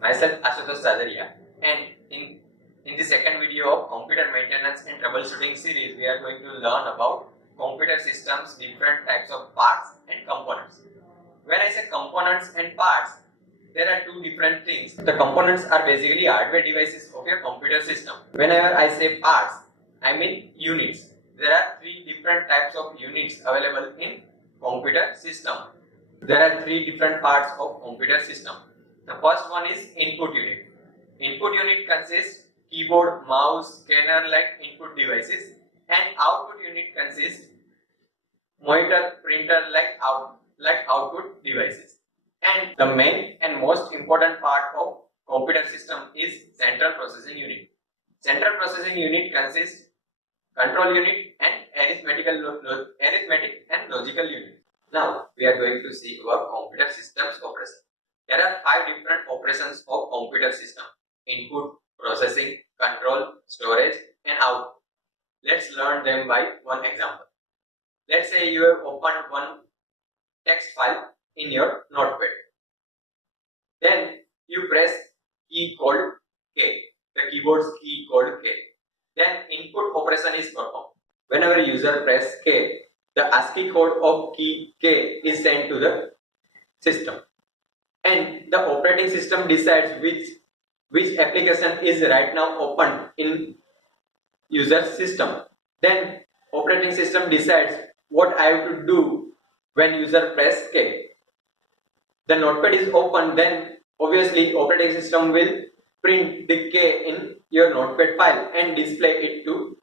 Myself Ashutosh Sajaria, and in the second video of computer maintenance and troubleshooting series, we are going to learn about computer systems, different types of parts and components. When I say components and parts, there are two different things. The components are basically hardware devices of your computer system. Whenever I say parts, I mean units. There are three different types of units available in computer system. There are three different parts of computer system. The first one is input unit. Input unit consists keyboard, mouse, scanner like input devices, and output unit consists monitor, printer like output devices. And the main and most important part of computer system is central processing unit. Central processing unit consists control unit and arithmetic and logical unit. Now we are going to see about computer systems operation. There are 5 different operations of computer system: input, processing, control, storage and output. Let's learn them by one example. Let's say you have opened one text file in your notepad. Then you press key called K, the keyboard's key called K. Then input operation is performed. Whenever user press K, the ASCII code of key K is sent to the system. And the operating system decides which application is right now open in user's system. Then operating system decides what I have to do when user press K. The notepad is open, then obviously operating system will print the K in your notepad file and display it to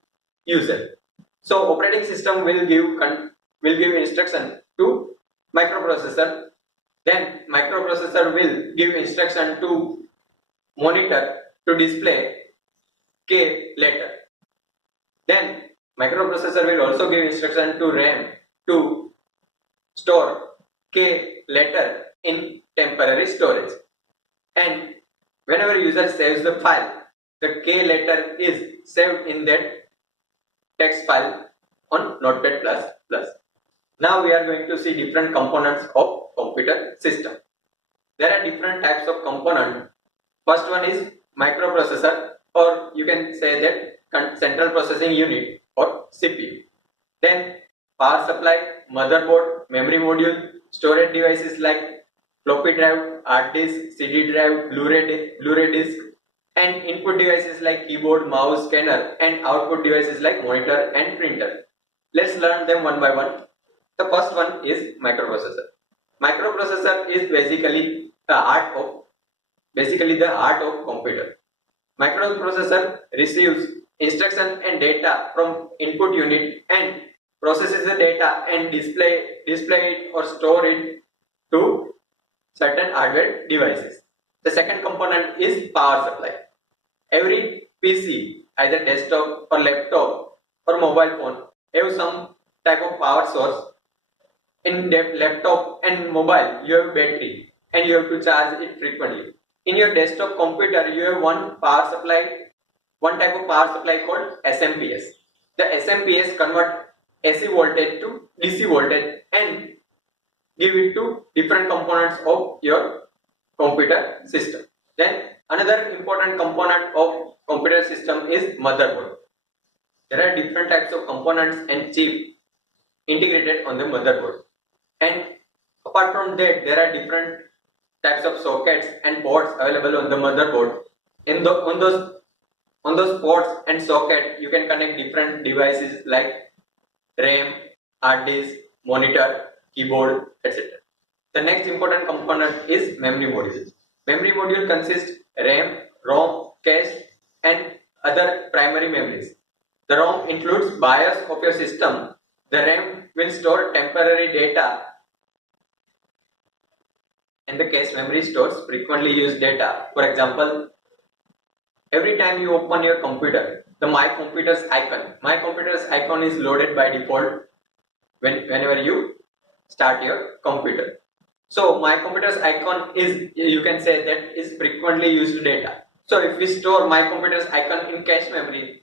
user. So operating system will give instruction to microprocessor. Then microprocessor will give instruction to monitor to display K later. Then microprocessor will also give instruction to RAM to store K later in temporary storage. And whenever user saves the file, the K later is saved in that text file on Notepad++. Now we are going to see different components of computer system. There are different types of component. First one is microprocessor, or you can say that central processing unit or CPU. Then power supply, motherboard, memory module, storage devices like floppy drive, hard disk, CD drive, Blu-ray disc, and input devices like keyboard, mouse, scanner, and output devices like monitor and printer. Let's learn them one by one. The first one is microprocessor. Microprocessor is basically the heart of computer. Microprocessor receives instruction and data from input unit and processes the data and display it or store it to certain hardware devices. The second component is power supply. Every PC, either desktop or laptop or mobile phone, have some type of power source. In laptop and mobile, you have battery and you have to charge it frequently. In your desktop computer, you have one type of power supply called SMPS. The SMPS convert AC voltage to DC voltage and give it to different components of your computer system. Then another important component of computer system is motherboard. There are different types of components and chip integrated on the motherboard. And apart from that, there are different types of sockets and ports available on the motherboard. On those ports and socket, you can connect different devices like RAM, hard disk, monitor, keyboard, etc. The next important component is memory module. Memory module consists RAM, ROM, cache, and other primary memories. The ROM includes BIOS of your system. The RAM will store temporary data, and the cache memory stores frequently used data. For example, every time you open your computer, the My Computer's icon is loaded by default whenever you start your computer. So My Computer's icon is, you can say that, is frequently used data. So if we store My Computer's icon in cache memory,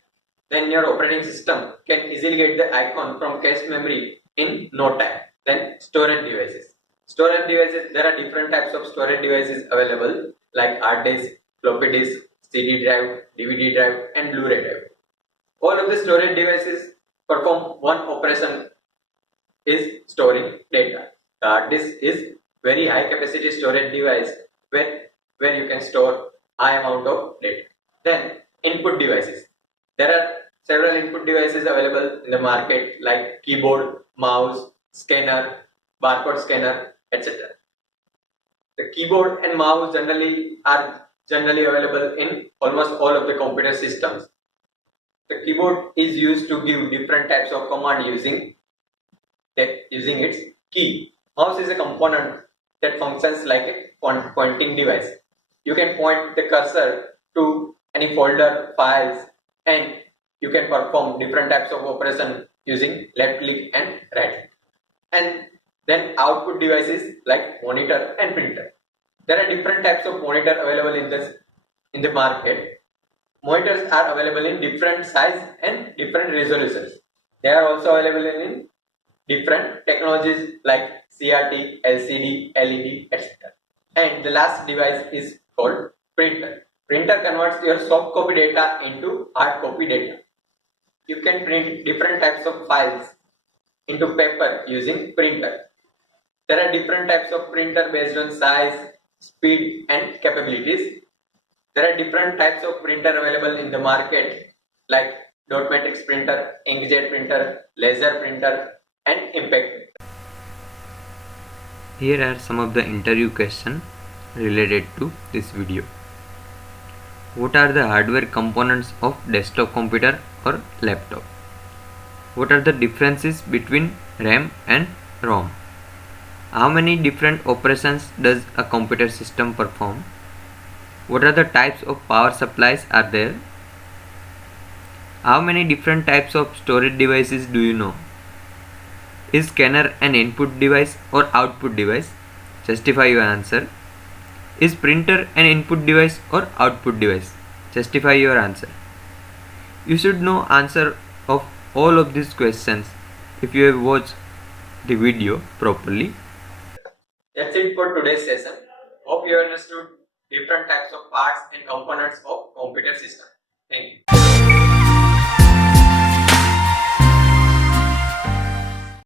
then your operating system can easily get the icon from cache memory in no time. Then storage devices. There are different types of storage devices available. like hard disk, floppy disk, CD drive, DVD drive, and Blu-ray drive. All of the storage devices perform one operation, is storing data. The hard disk is very high capacity storage device where you can store high amount of data. Then input devices. There are several input devices available in the market like keyboard, mouse, scanner, barcode scanner, etc. The keyboard and mouse are generally available in almost all of the computer systems. The keyboard is used to give different types of command using its key. Mouse is a component that functions like a pointing device. You can point the cursor to any folder, files, and you can perform different types of operation using left click and right click. And then output devices like monitor and printer. There are different types of monitor available in the market. Monitors are available in different size and different resolutions. They are also available in different technologies like CRT, LCD, LED, etc. And the last device is called printer. Printer converts your soft copy data into hard copy data. You can print different types of files into paper using printer. There are different types of printer based on size, speed, and capabilities. There are different types of printer available in the market like dot matrix printer, inkjet printer, laser printer, and impact printer. Here are some of the interview questions related to this video. What are the hardware components of desktop computer or laptop? What are the differences between RAM and ROM? How many different operations does a computer system perform? What are the types of power supplies are there? How many different types of storage devices do you know? Is scanner an input device or output device? Justify your answer. Is printer an input device or output device? Justify your answer. You should know answer of all of these questions if you have watched the video properly. That's it for today's session. Hope you understood different types of parts and components of computer system. Thank you.